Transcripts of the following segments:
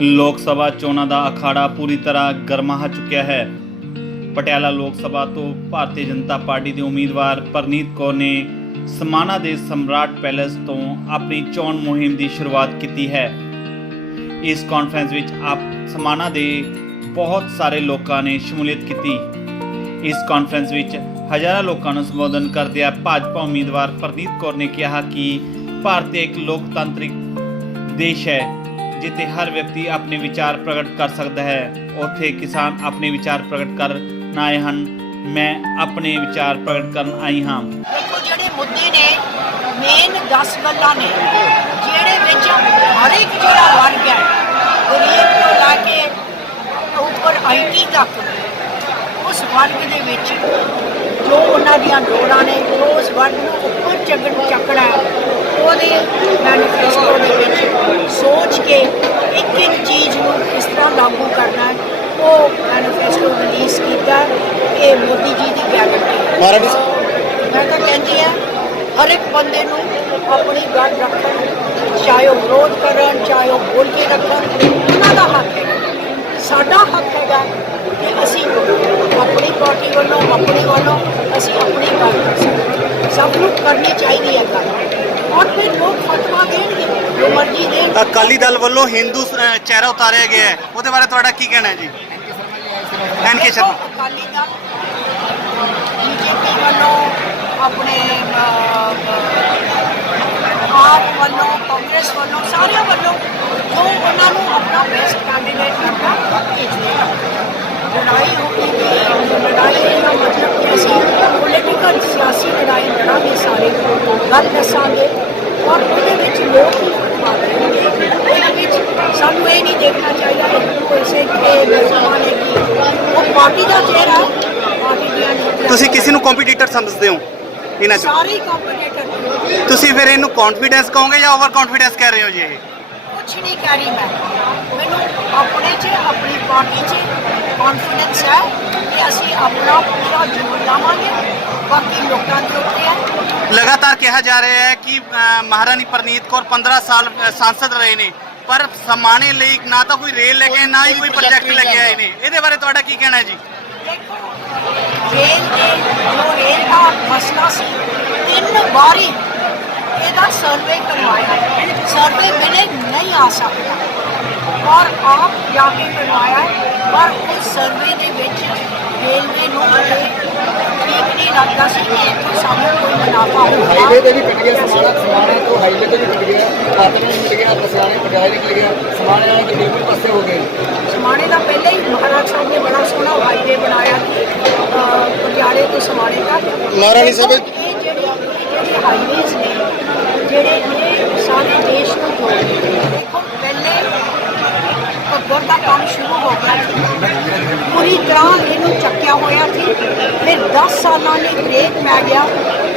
ਲੋਕ ਸਭਾ ਚੋਣਾਂ ਦਾ ਅਖਾੜਾ ਪੂਰੀ ਤਰ੍ਹਾਂ ਗਰਮਾਹ ਚੁੱਕਿਆ ਹੈ। ਪਟਿਆਲਾ ਲੋਕ ਸਭਾ ਤੋਂ ਭਾਰਤੀ ਜਨਤਾ ਪਾਰਟੀ ਦੇ ਉਮੀਦਵਾਰ ਪਰਨੀਤ ਕੌਰ ਨੇ ਸਮਾਣਾ ਦੇ ਸਮਰਾਟ ਪੈਲੇਸ ਤੋਂ ਆਪਣੀ ਚੋਣ ਮੁਹਿੰਮ ਦੀ ਸ਼ੁਰੂਆਤ ਕੀਤੀ ਹੈ। ਇਸ ਕਾਨਫਰੰਸ ਵਿੱਚ ਆਪ ਸਮਾਣਾ ਦੇ ਬਹੁਤ ਸਾਰੇ ਲੋਕਾਂ ਨੇ ਸ਼ਮੂਲੀਅਤ ਕੀਤੀ। ਇਸ ਕਾਨਫਰੰਸ ਵਿੱਚ ਹਜ਼ਾਰਾਂ ਲੋਕਾਂ ਨੂੰ ਸੰਬੋਧਨ ਕਰਦਿਆਂ ਭਾਜਪਾ ਉਮੀਦਵਾਰ ਪ੍ਰਨੀਤ ਕੌਰ ਨੇ ਕਿਹਾ ਕਿ ਭਾਰਤ ਇੱਕ ਲੋਕਤੰਤਰਿਕ ਦੇਸ਼ ਹੈ। ਜਿੱਥੇ ਹਰ ਵਿਅਕਤੀ ਆਪਣੇ ਵਿਚਾਰ ਪ੍ਰਗਟ ਕਰ ਸਕਦਾ ਹੈ, ਉੱਥੇ ਕਿਸਾਨ ਆਪਣੇ ਵਿਚਾਰ ਪ੍ਰਗਟ ਕਰਨ ਆਏ ਹਨ। ਮੈਂ ਆਪਣੇ ਵਿਚਾਰ ਪ੍ਰਗਟ ਕਰਨ ਆਈ ਹਾਂ। ਦੇਖੋ, ਜਿਹੜੇ ਮੁੱਦੇ ਨੇ ਮੇਨ 10 ਗੱਲਾਂ ਨੇ, ਜਿਹੜੇ ਵਿੱਚ ਹਰ ਇੱਕ ਜਿਹੜਾ ਵਰਗ ਹੈ, ਗਰੀਬ ਤੋਂ ਲੈ ਕੇ ਉੱਪਰ ਆਈਟੀ ਤੱਕ, ਉਸ ਵਰਗ ਦੇ ਵਿੱਚ ਜੋ ਉਹਨਾਂ ਦੀਆਂ ਲੋੜਾਂ ਨੇ, ਜੋ ਉਸ ਵਰਗ ਨੂੰ ਉੱਪਰ ਚੱਕਣਾ ਉਹਦੇ ਮੈਨੀਫੈਸਟੋ ਦੇ ਕੇ ਇੱਕ ਇੱਕ ਚੀਜ਼ ਨੂੰ ਕਿਸ ਤਰ੍ਹਾਂ ਲਾਗੂ ਕਰਨਾ ਉਹ ਮੈਨੀਫੈਸਟੋ ਰਿਲੀਜ਼ ਕੀਤਾ ਇਹ ਮੋਦੀ ਜੀ ਦੀ ਗਾਰੰਟੀ ਹੈ ਮਹਾਰਾਣੀ ਮੈਂ ਤਾਂ ਕਹਿੰਦੀ ਆ ਹਰ ਇੱਕ ਬੰਦੇ ਨੂੰ ਆਪਣੀ ਗੱਲ ਰੱਖਣ ਚਾਹੇ ਉਹ ਵਿਰੋਧ ਕਰਨ ਚਾਹੇ ਉਹ ਬੋਲ ਕੇ ਰੱਖਣ ਉਹਨਾਂ ਦਾ ਹੱਕ ਹੈ ਸਾਡਾ ਹੱਕ ਹੈਗਾ ਕਿ ਅਸੀਂ ਆਪਣੀ ਪਾਰਟੀ ਵੱਲੋਂ ਆਪਣੇ ਵੱਲੋਂ ਅਸੀਂ ਆਪਣੀ ਗੱਲ ਕਰ ਸਕਦੇ ਸਭ ਨੂੰ ਕਰਨੀ ਚਾਹੀਦੀ ਹੈ ਗੱਲ ਔਰ ਫਿਰ ਲੋਕ ਫਤਵਾ ਦੇਣਗੇ ਜੋ ਮਰਜ਼ੀ ਦੇਣ ਅਕਾਲੀ ਦਲ ਵੱਲੋਂ ਹਿੰਦੂ ਅ, ਚਿਹਰਾ ਉਤਾਰਿਆ ਗਿਆ ਹੈ। ਉਹਦੇ ਬਾਰੇ ਤੁਹਾਡਾ ਕੀ ਕਹਿਣਾ ਹੈ ਜੀ? ਐਨ ਕੇ ਦੇਖੋ, ਸ਼ਰਮਾ। ਅਕਾਲੀ ਦਲ ਬੀਜੇਪੀ ਵੱਲੋਂ ਆਪਣੇ ਅਹ, ਆਪ ਵੱਲੋਂ ਕਾਂਗਰਸ ਵੱਲੋਂ ਸਾਰਿਆਂ ਵੱਲੋਂ ਜੋ ਉਹਨਾਂ ਨੂੰ ਆਪਣਾ ਬੈਸਟ ਕੈਂਡੀਡੇਟ ਲੱਗਾ ਭੇਜੇਗਾ ਲੜਾਈ ਹੋਣੀ ਦੀ ਲੜਾਈ ਦਾ ਮਤਲਬ ਕਿ ਅਸੀਂ ਪੋਲੀਟੀਕਲ ਸਿਆਸੀ ਲੜਾਈ ਲੜਾਂਗੇ ਸਾਰੇ ਗੱਲ ਦੱਸਾਂਗੇ ਔਰ ਉਹਦੇ ਵਿੱਚ ਲੋਕ ਹੀ ਫਤਵਾ ਦੇਣਗੇ ਉਹਦੇ ਵਿੱਚ ਸਾਨੂੰ ਇਹ ਨਹੀਂ ਦੇਖਣਾ ਚਾਹੀਦਾ ਕਿ ਕਿਸੇ ਕੇ ਮੁਸਲਮਾਨ ਹੈ ਕਿ ਉਹ ਪਾਰਟੀ ਦਾ ਚਿਹਰਾ ਪਾਰਟੀ ਦੀਆਂ ਨੀਤੀਆਂ ਤੁਸੀਂ ਕਿਸੇ ਨੂੰ ਕੰਪੀਟੀਟਰ ਸਮਝਦੇ ਹੋ ਇਹਨਾਂ ਚ? ਸਾਰੇ ਕੰਪੀਟੀਟਰ ਤੁਸੀਂ ਫਿਰ ਇਹਨੂੰ ਕੌਨਫੀਡੈਂਸ ਕਹੋਗੇ ਜਾਂ ਓਵਰ ਕੌਨਫੀਡੈਂਸ ਕਹਿ ਰਹੇ ਹੋ ਜੀ ਇਹ? ਕੁਛ ਨਹੀਂ ਕਹਿ ਰਹੀ ਮੈਂ। ਮੈਨੂੰ ਆਪਣੇ 'ਚ ਆਪਣੀ ਪਾਰਟੀ 'ਚ ਕੌਨਫੀਡੈਂਸ ਹੈ ਕਿ ਅਸੀਂ ਆਪਣਾ ਪੂਰਾ ਜੋਰ ਲਾਵਾਂਗੇ। ਬਾਕੀ ਲੋਕਾਂ ਦੇ ਉੱਤੇ ਹੈ। ਲਗਾਤਾਰ ਕਿਹਾ ਜਾ ਰਿਹਾ ਹੈ ਕਿ ਮਹਾਰਾਣੀ ਪ੍ਰਨੀਤ ਕੌਰ 15 ਸਾਲ ਸਾਂਸਦ ਰਹੇ ਨੇ। ਪਰ ਸਮਾਣੇ ਲਈ ਨਾ ਤਾਂ ਕੋਈ ਰੇਲ ਲੈ ਕੇ ਨਾ ਹੀ ਕੋਈ ਪ੍ਰੋਜੈਕਟ ਲੈ ਕੇ ਆਏ ਨੇ। ਇਹਦੇ ਬਾਰੇ ਤੁਹਾਡਾ ਕੀ ਕਹਿਣਾ ਹੈ ਜੀ? ਰੇਲ ਦੇ ਜੋ ਰੇਲ ਦਾ ਮਸਲਾ ਸੀ ਤਿੰਨ ਵਾਰੀ ਇਹਦਾ ਸਰਵੇ ਕਰਵਾਇਆ। ਸਰਵੇ ਮਿਲੇ ਨਹੀਂ ਆ ਸਕਦਾ। ਔਰ ਆਪ ਜਾ ਕੇ ਕਰਵਾਇਆ। ਹੈ, ਪਰ ਉਸ ਸਰਵੇ ਦੇ ਵਿੱਚ ਰੇਲਵੇ ਨੂੰ ਠੀਕ ਨਹੀਂ ਲੱਗਦਾ ਸੀ ਕਿ ਇੱਥੋਂ ਸਾਨੂੰ ਕੋਈ ਮੁਨਾਫਾ ਹੋਊਗਾ। ਹਾਈਵੇ ਤੇ ਵੀ ਕੱਟ ਗਿਆ ਸਮਾਣਾ ਸਮਾਣੇ ਤੋਂ ਹਾਈਵੇ ਤੇ ਵੀ ਕੱਟ ਗਿਆ। ਆਤਮਾ ਵੀ ਮਿਲ ਗਿਆ ਪਸਿਆਣੇ ਪਟਿਆਲੇ ਨਿਕਲ ਗਿਆ। ਸਮਾਣੇ ਵਾਲੇ ਗੱਡੀ ਵੀ ਪਾਸੇ ਹੋ ਗਏ। ਸਮਾਣੇ ਦਾ ਪਹਿਲਾਂ ਹੀ ਮਹਾਰਾਜ ਸਾਹਿਬ ਨੇ ਬੜਾ ਸੋਹਣਾ ਹਾਈਵੇ ਬਣਾਇਆ ਸੀ ਅਹ, ਪਟਿਆਲੇ ਤੋਂ ਸਮਾਣੇ ਤੱਕ ਮਹਾਰਾਣੀ ਸਾਹਿਬ- ਇਹ ਜਿਹੜੇ ਜਿਹੜੇ ਹਾਈਵੇਜ਼ ਨੇ ਜਿਹੜੇ ਇਹ ਸਾਰੇ ਦੇਸ਼ ਨੂੰ ਜੋੜਦੇ ਨੇ। ਦੇਖੋ ਪਹਿਲੇ ਘੱਗਰ ਦਾ ਕੰਮ ਸ਼ੁਰੂ ਹੋ ਗਿਆ ਸੀ। ਪੂਰੀ ਤਰ੍ਹਾਂ ਇਹਨੂੰ ਚੱਕਿਆ ਹੋਇਆ ਸੀ। ਫਿਰ 10 ਸਾਲਾਂ ਲਈ ਬ੍ਰੇਕ ਪੈ ਗਿਆ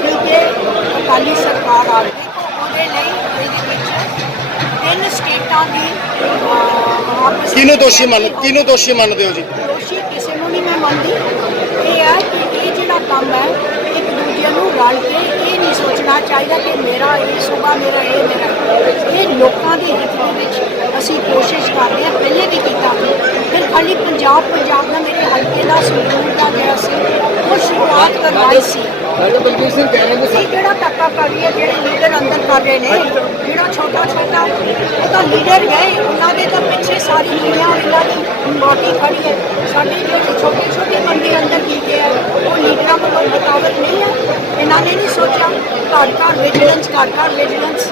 ਕਿਉਂਕਿ ਅਕਾਲੀ ਸਰਕਾਰ ਆ ਗਈ। ਉਹਦੇ ਲਈ ਇਹਦੇ ਵਿੱਚ ਤਿੰਨ ਸਟੇਟਾਂ ਦੀ ਅਹ, ਕਿਹਨੂੰ ਦੋਸ਼ੀ ਮੰਨ ਕਿਹਨੂੰ ਦੋਸ਼ੀ ਮੰਨਦੇ ਹੋ ਜੀ? ਦੋਸ਼ੀ ਕਿਸੇ ਨੂੰ ਨਹੀਂ ਮੈਂ ਮੰਨਦੀ। ਇਹ ਹੈ ਕਿ ਇਹ ਜਿਹੜਾ ਕੰਮ ਹੈ ਰਲ ਕੇ ਇਹ ਨਹੀਂ ਸੋਚਣਾ ਚਾਹੀਦਾ ਕਿ ਮੇਰਾ ਇਹ ਸੁਭਾ ਮੇਰਾ ਇਹ ਮੇਰਾ ਇਹ। ਲੋਕਾਂ ਦੇ ਹਿੱਤ ਦੇ ਵਿੱਚ ਅਸੀਂ ਕੋਸ਼ਿਸ਼ ਕਰ ਰਹੇ ਹਾਂ ਪਹਿਲੇ ਵੀ ਕੀਤਾ। ਫਿਰ ਖਾਲੀ ਪੰਜਾਬ ਪੰਜਾਬ ਦਾ ਮੇਰੇ ਹਲਕੇ ਦਾ ਸੰਗਰੂਰ ਦਾ ਗਿਆ ਸੀ ਉਹ ਸ਼ੁਰੂਆਤ ਕਰਵਾਈ ਸੀ। ਡਾਕਟਰ ਬਲਬੀਰ ਸਿੰਘ ਕਹਿ ਰਹੇ ਨੇ ਅਸੀਂ ਕਿਹੜਾ ਧੱਕਾ ਕਰ ਰਹੀ ਹੈ ਜਿਹੜੇ ਲੀਡਰ ਅੰਦਰ ਕਰ ਰਹੇ ਨੇ ਜਿਹੜਾ ਛੋਟਾ ਛੋਟਾ ਉਹ ਤਾਂ ਲੀਡਰ ਗਏ ਉਹਨਾਂ ਦੇ ਤਾਂ ਪਿੱਛੇ ਸਾਰੀ ਦੁਨੀਆ ਇਹਨਾਂ ਦੀ ਪਾਰਟੀ ਖੜੀ ਹੈ। ਸਾਡੇ ਜਿਹੜੇ ਛੋਟੇ ਛੋਟੇ ਬੰਦੇ ਅੰਦਰ ਕੀਤੇ ਆ ਉਹ ਲੀਡਰਾਂ ਵੱਲੋਂ ਮੁਤਾਬਕ ਨਹੀਂ ਹੈ ਨੇ ਨਹੀਂ ਸੋਚਿਆ ਘਰ ਘਰ ਵਿਜੀਲੈਂਸ ਘਰ ਘਰ ਵਿਜੀਲੈਂਸ